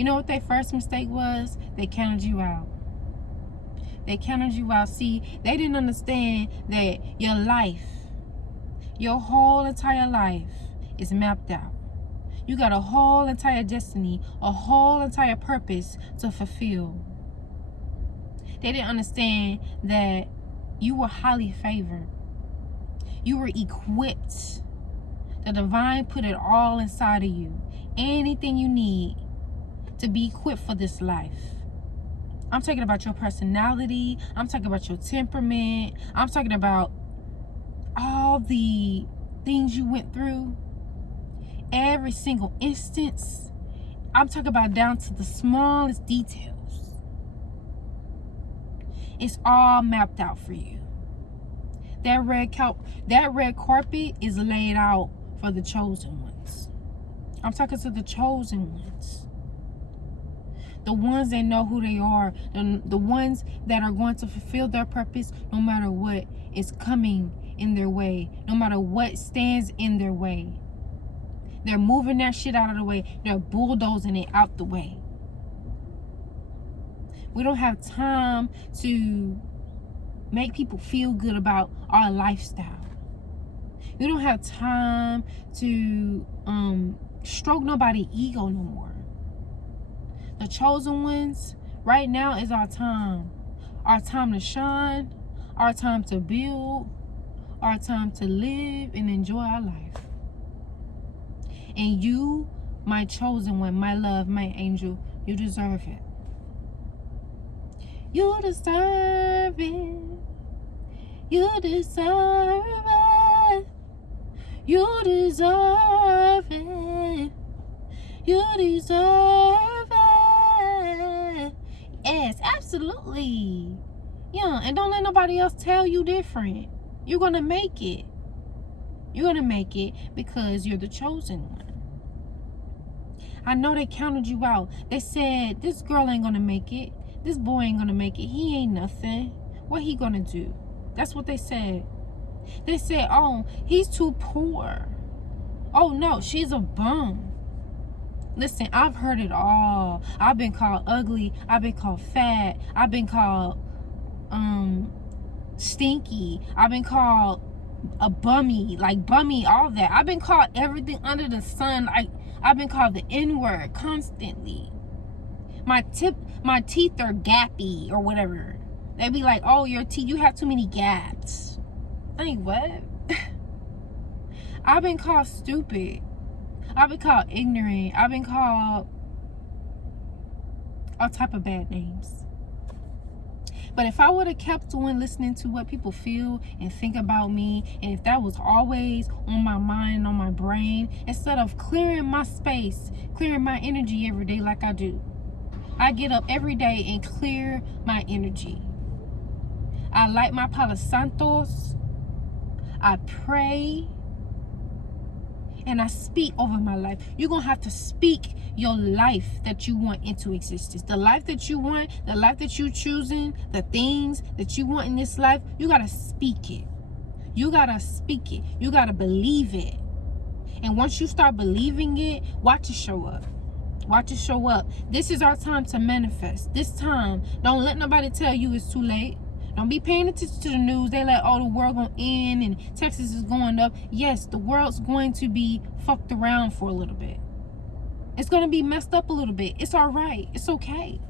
You know what their first mistake was? They counted you out. They counted you out. See, they didn't understand that your life, your whole entire life is mapped out. You got a whole entire destiny, a whole entire purpose to fulfill. They didn't understand that you were highly favored. You were equipped. The divine put it all inside of you. Anything you need to be equipped for this life. I'm talking about your personality. I'm talking about your temperament. I'm talking about all the things you went through. Every single instance. I'm talking about down to the smallest details. It's all mapped out for you. That red carpet is laid out for the chosen ones. I'm talking to the chosen ones. The ones that know who they are. The ones that are going to fulfill their purpose no matter what is coming in their way. No matter what stands in their way. They're moving that shit out of the way. They're bulldozing it out the way. We don't have time to make people feel good about our lifestyle. We don't have time to stroke nobody's ego no more. The chosen ones, right now is our time. Our time to shine. Our time to build. Our time to live and enjoy our life. And you, my chosen one, my love, my angel, you deserve it. You deserve it. You deserve it. You deserve it. You deserve it. Yes, absolutely. Yeah, and don't let nobody else tell you different. You're going to make it. You're going to make it because you're the chosen one. I know they counted you out. They said, this girl ain't going to make it. This boy ain't going to make it. He ain't nothing. What he going to do? That's what they said. They said, oh, he's too poor. Oh, no, she's a bum. Listen, I've heard it all. I've been called ugly. I've been called fat. I've been called stinky. I've been called a bummy, all that. I've been called everything under the sun. I've been called the N-word constantly. My teeth are gappy or whatever. They be like, oh, your teeth, you have too many gaps. Like, what? I've been called stupid. I've been called ignorant. I've been called all type of bad names. But if I would have kept on listening to what people feel and think about me, and if that was always on my mind, on my brain, instead of clearing my space, clearing my energy every day like I do, I get up every day and clear my energy. I light my Palo Santos. I pray. And I speak over my life. You're going to have to speak your life that you want into existence. The life that you want, the life that you're choosing, the things that you want in this life, you got to speak it. You got to speak it. You got to believe it. And once you start believing it, watch it show up. Watch it show up. This is our time to manifest. This time, don't let nobody tell you it's too late. Don't be paying attention to the news. They like, oh, the world going to end and Texas is going up. Yes, the world's going to be fucked around for a little bit. It's going to be messed up a little bit. It's all right. It's okay.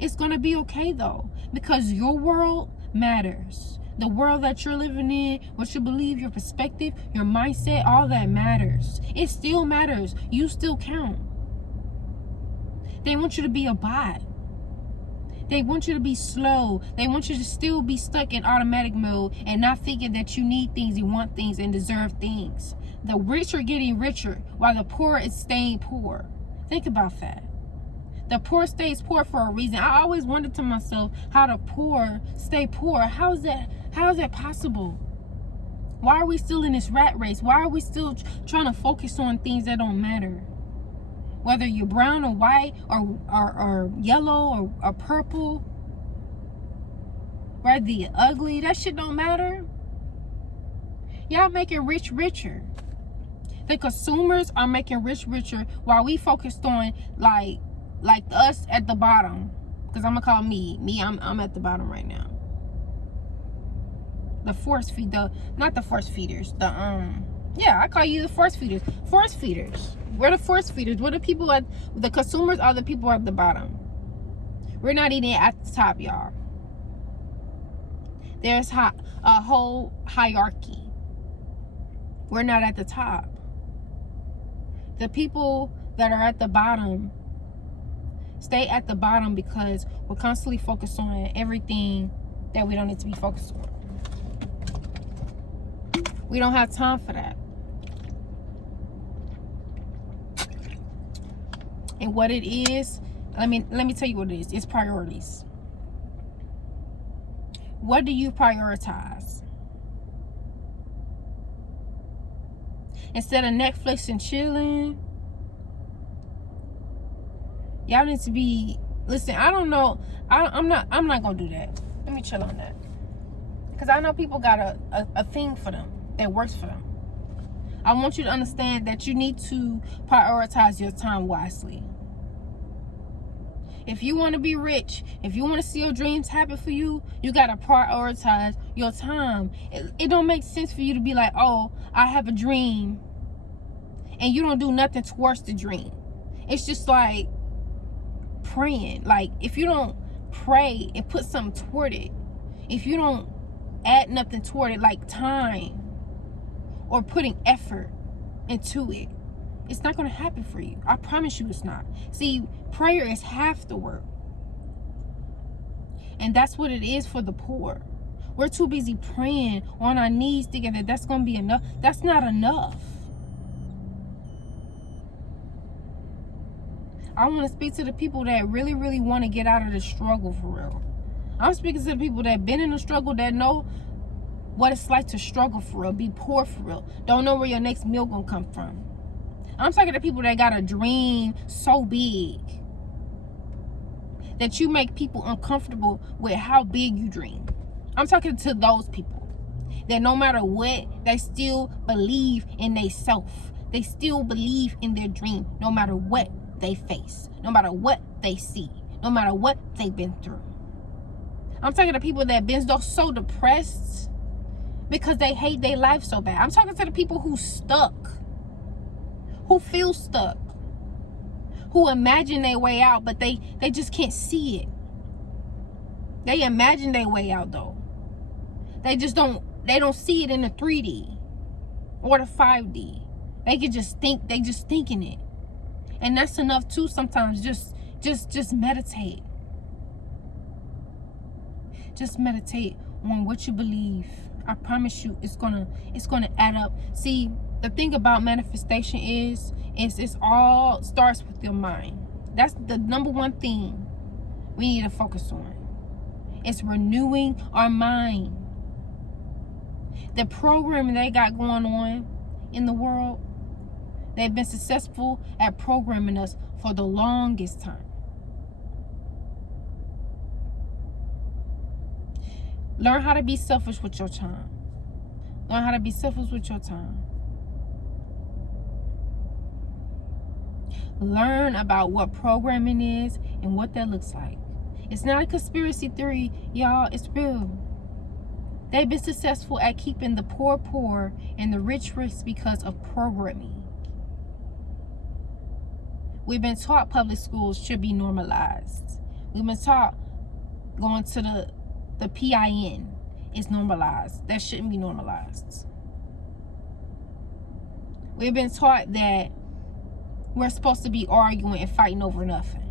It's going to be okay, though, because your world matters. The world that you're living in, what you believe, your perspective, your mindset, all that matters. It still matters. You still count. They want you to be a bot. They want you to be slow. They want you to still be stuck in automatic mode and not thinking that you need things, you want things, and deserve things. The rich are getting richer while the poor is staying poor. Think about that. The poor stays poor for a reason. I always wondered to myself how the poor stay poor. How is that possible? Why are we still in this rat race? Why are we still trying to focus on things that don't matter? Whether you're brown or white or yellow or purple, whether you're ugly, that shit don't matter. Y'all making rich richer. The consumers are making rich richer while we focused on like like us at the bottom, because I'm gonna call me I'm at the bottom right now. The force feed, not the force feeders, yeah, I call you the force feeders. Force feeders. We're the force feeders. We're the people at the consumers are the people at the bottom. We're not even at the top, y'all. There's a whole hierarchy. We're not at the top. The people that are at the bottom stay at the bottom because we're constantly focused on everything that we don't need to be focused on. We don't have time for that. And what it is, let me tell you what it is. It's priorities. What do you prioritize? Instead of Netflix and chilling, y'all need to be, listen, I don't know. I'm not gonna do that. Let me chill on that. Because I know people got a thing for them that works for them. I want you to understand that you need to prioritize your time wisely. If you want to be rich, if you want to see your dreams happen for you, you got to prioritize your time. It don't make sense for you to be like, oh, I have a dream, and you don't do nothing towards the dream. It's just like praying. Like, if you don't pray and put something toward it, if you don't add nothing toward it, like time or putting effort into it, it's not going to happen for you. I promise you it's not. See, prayer is half the work. And that's what it is for the poor. We're too busy praying on our knees thinking that that's going to be enough. That's not enough. I want to speak to the people that really, really want to get out of the struggle for real. I'm speaking to the people that been in the struggle, that know what it's like to struggle for real, be poor for real, don't know where your next meal going to come from. I'm talking to people that got a dream so big that you make people uncomfortable with how big you dream. I'm talking to those people that no matter what, they still believe in they self. They still believe in their dream, no matter what they face, no matter what they see, no matter what they've been through. I'm talking to people that been so depressed because they hate their life so bad. I'm talking to the people who stuck, who feel stuck, who imagine their way out, but they just can't see it. They imagine their way out though. They don't see it in the 3D or the 5D. They can just think, they just thinking it. And that's enough too sometimes. Just meditate. Just meditate on what you believe. I promise you it's gonna add up. See, the thing about manifestation is it all starts with your mind. That's the number one thing we need to focus on. It's renewing our mind. The programming they got going on in the world, they've been successful at programming us for the longest time. Learn how to be selfish with your time. Learn how to be selfish with your time. Learn about what programming is and what that looks like. It's not a conspiracy theory, y'all. It's real. They've been successful at keeping the poor poor and the rich rich because of programming. We've been taught public schools should be normalized. We've been taught going to the PIN is normalized. That shouldn't be normalized. We've been taught that we're supposed to be arguing and fighting over nothing.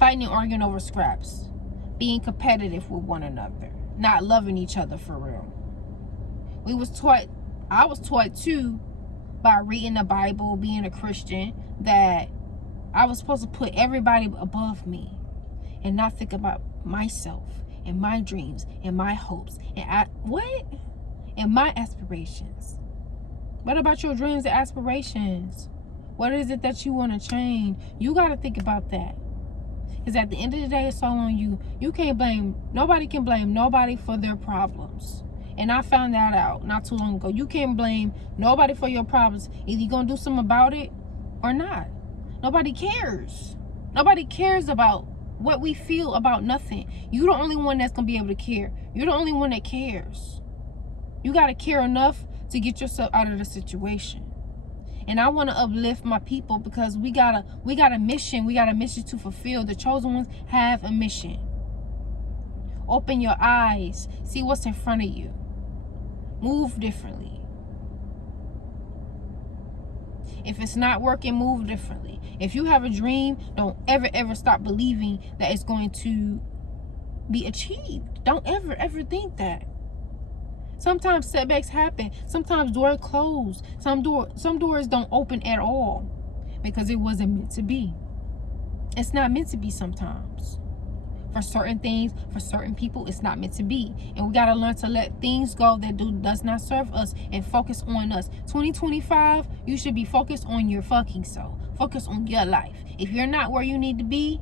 Fighting and arguing over scraps. Being competitive with one another. Not loving each other for real. I was taught too, by reading the Bible, being a Christian, that I was supposed to put everybody above me and not think about myself and my dreams and my hopes and my aspirations. What about your dreams and aspirations? What is it that you want to change? You got to think about that. Because at the end of the day, it's all on you. Nobody can blame nobody for their problems. And I found that out not too long ago. You can't blame nobody for your problems. Either you're going to do something about it or not. Nobody cares. Nobody cares about what we feel about nothing. You're the only one that's going to be able to care. You're the only one that cares. You got to care enough to get yourself out of the situation. And I want to uplift my people because we got a mission. We got a mission to fulfill. The chosen ones have a mission. Open your eyes. See what's in front of you. Move differently. If it's not working, move differently. If you have a dream, don't ever stop believing that it's going to be achieved. Don't ever think that. Sometimes setbacks happen. Sometimes doors close. Some doors don't open at all because it wasn't meant to be. It's not meant to be sometimes. For certain things, for certain people, it's not meant to be. And we got to learn to let things go that does not serve us and focus on us. 2025, you should be focused on your fucking self. Focus on your life. If you're not where you need to be,